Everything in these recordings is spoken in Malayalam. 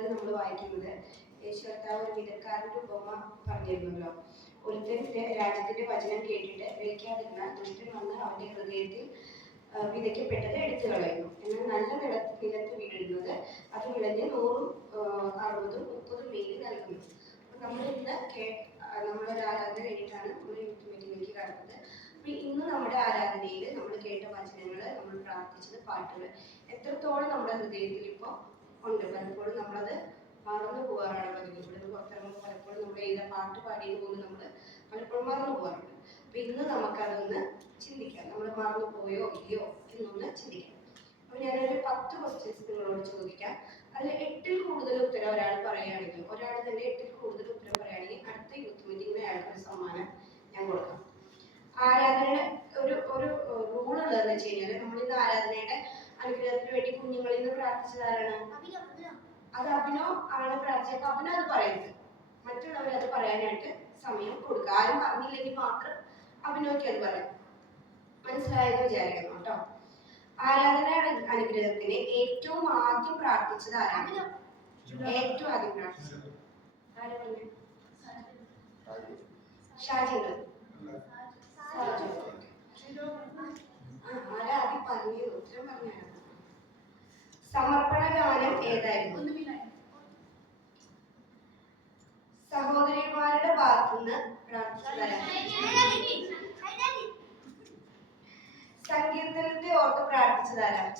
കൂടുതൽ നമ്മൾ വായിക്കുന്നത് യേശു കർത്താവ് ഒരു വിധക്കാരന്റെ ഉപമ പറഞ്ഞിരുന്നല്ലോ. ഒരുത്തൻ രാജ്യത്തിന്റെ വചനം കേട്ടിട്ട് ഗ്രഹിക്കാതിരുന്നാൽ ദുഷ്ടൻ വന്ന് അവന്റെ ഹൃദയത്തിൽ വിതയ്ക്കപ്പെട്ടത് എടുത്തു കളയുന്നു. എന്നാൽ നല്ല നിലത്ത് വീഴുന്നത് അത് വിളഞ്ഞ് 100, 60, 30 മേല് നൽകുന്നു. അപ്പൊ നമ്മൾ ഇന്ന് നമ്മളൊരു ആരാധന കഴിഞ്ഞിട്ടാണ് നമ്മൾ യൂത്ത് മീറ്റിംഗിലേക്ക് കടന്നത്. അപ്പൊ ഇന്ന് നമ്മുടെ ആരാധനയിൽ നമ്മൾ കേട്ട വചനങ്ങൾ, നമ്മൾ പ്രാർത്ഥിച്ചത് പാട്ടുകൾ എത്രത്തോളം നമ്മുടെ ഹൃദയത്തിൽ ഇപ്പോൾ ഉണ്ട്. പലപ്പോഴും നമ്മളത് മറന്നു പോകാറാണ് പതിവ്. ഇവിടെ പുറത്തിറങ്ങുമ്പോൾ പലപ്പോഴും നമ്മൾ ഏതാ പാട്ട് പാടിയത് പോലും നമ്മൾ പലപ്പോഴും മറന്നു പോകാറുണ്ട്. അപ്പൊ ഇന്ന് നമുക്കതൊന്ന് ചിന്തിക്കാം. നമ്മൾ മറന്നു പോയോ ഇല്ലയോ എന്നൊന്ന് ചിന്തിക്കാം. അപ്പൊ ഞാനൊരു 10 ക്വസ്റ്റ്യൻസ് നിങ്ങളോട് ചോദിക്കാം. അതിൽ 8ൽ കൂടുതൽ ഉത്തരം ഒരാൾ പറയുകയാണെങ്കിൽ, ഒരാൾ തന്നെ 8ൽ കൂടുതൽ ഉത്തരം പറയുകയാണെങ്കിൽ അടുത്ത യൂത്ത് മീറ്റിംഗിന് അയാൾക്കൊരു സമ്മാനം ഞാൻ കൊടുക്കാം. ആരാധനയുടെ ഒരു റൂൾ ഉള്ളതെന്ന് വെച്ച് കഴിഞ്ഞാൽ, നമ്മളിന്ന് ആരാധനയുടെ അനുഗ്രഹത്തിന് വേണ്ടി കുഞ്ഞുങ്ങളിൽ നിന്ന് പ്രാർത്ഥിച്ചതാരാണ്? അത് അഭിനോ ആണ് പ്രാർത്ഥിച്ചത്. അപ്പൊ അഭിനോ അത് പറയരുത്, മറ്റുള്ളവർ അത് പറയാനായിട്ട് സമയം കൊടുക്കുക. ആരും പറഞ്ഞില്ലെങ്കിൽ മാത്രം അഭിനോയ്ക്ക് അത് പറയാം. മനസ്സിലായെന്ന് വിചാരിക്കണം കേട്ടോ. ആരാധനയുടെ അനുഗ്രഹത്തിന് ഏറ്റവും ആദ്യം പ്രാർത്ഥിച്ചത് ആരാണ്? ഏറ്റവും ആദ്യം പ്രാർത്ഥിച്ചത് ഷാജികൾ. ആരാദ്യം പറഞ്ഞു? ഉത്തരം പറഞ്ഞാണ്. സമർപ്പണ ഗാനം ഏതായിരുന്നു? സഹോദരിമാരുടെ ഭാഗത്തുനിന്ന് പ്രാർത്ഥിച്ചതാരാണ്? സങ്കീർത്തനത്തെ ഓർത്ത് പ്രാർത്ഥിച്ചതാരാണ്?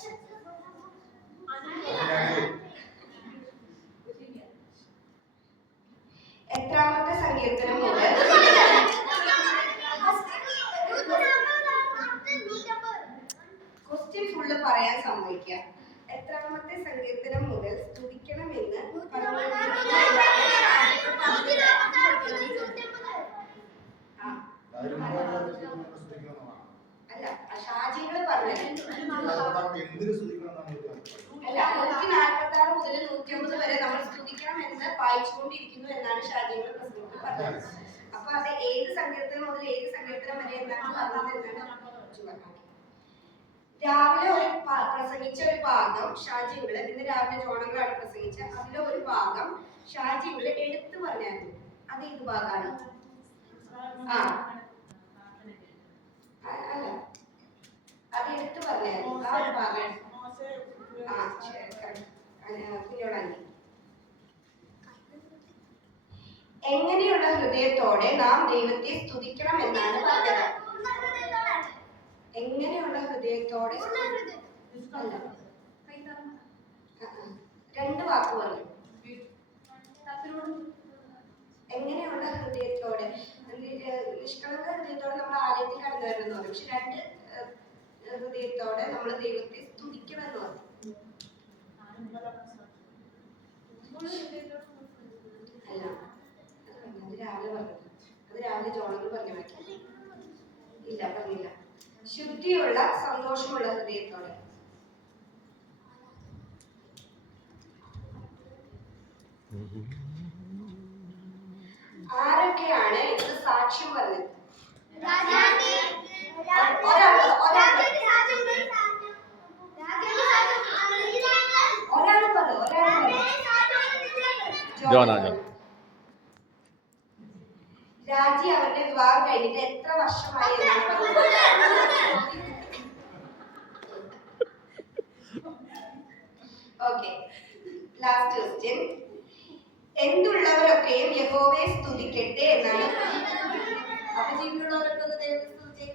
എത്രാമത്തെ സങ്കീർത്തനം മുതൽ ക്വസ്റ്റ്യൻ ഫുള്ള് പറയാൻ സമ്മതിക്കുക. എത്രാമത്തെ സങ്കീർത്തനം മുതൽ സ്തുതിക്കണമെന്ന് അല്ല, ഷാജികള് പറഞ്ഞത് അല്ല. 146 മുതൽ 150 വരെ നമ്മൾ സ്തുതിക്കണം എന്ന് വായിച്ചുകൊണ്ടിരിക്കുന്നു എന്നാണ് ഷാജികള് പ്രസംഗത്തിൽ പറഞ്ഞത്. അപ്പൊ അത് ഏത് സങ്കീർത്തനം മുതൽ ഏത് സങ്കീർത്തനം വരെ എന്നാണ് പറഞ്ഞത് എന്നാണ്. രാവിലെ പ്രസംഗിച്ച ഒരു ഭാഗം ഷാജികള്, ഇന്ന് രാവിലെ ജോണങ്ങളാണ് പ്രസംഗിച്ച, അതിലെ ഒരു ഭാഗം ഷാജികള് എടുത്തു പറഞ്ഞായിരുന്നു. അത് ഏത് ഭാഗമാണ്? അല്ല, അത് എടുത്തു പറഞ്ഞായിരുന്നു. ആ ഒരു ഭാഗം കുഞ്ഞോളാങ്കി. എങ്ങനെയുള്ള ഹൃദയത്തോടെ നാം ദൈവത്തെ സ്തുതിക്കണം എന്നാണ് പറഞ്ഞത്. എങ്ങനെയുള്ള ഹൃദയത്തോടെ? രണ്ട് വാക്ക് പറഞ്ഞു. എങ്ങനെയുള്ള ഹൃദയത്തോടെ, നിഷ്കളങ്ക ഹൃദയത്തോടെ നമ്മൾ ആലയത്തിൽ കടന്നു വരണമെന്ന് പറഞ്ഞു. പക്ഷെ 2 ഹൃദയത്തോടെ നമ്മൾ ദൈവത്തെ സ്തുതിക്കണമെന്ന് പറഞ്ഞു. അല്ല, അത് രാവിലെ പറഞ്ഞത്. അത് രാവിലെ ജോണങ്ങൾ പറഞ്ഞു വയ്ക്കാം. ഇല്ല, പറഞ്ഞില്ല. ശുദ്ധിയുള്ള സന്തോഷമുള്ള ഹൃദയത്തോടെ. ആരൊക്കെയാണ് ഇത് സാക്ഷ്യം പറഞ്ഞത്? രാജി അവരുടെ വിവാഹം കഴിഞ്ഞിട്ട് എത്ര വർഷമായി? Okay, last question. എന്തുള്ളവരൊക്കെയും യഹോവയെ സ്തുതിക്കട്ടെ എന്നാണ്. അപ്പൊ ജീവിതമുള്ളവരൊക്കെ ദൈവത്തെ സ്തുതിച്ചേ.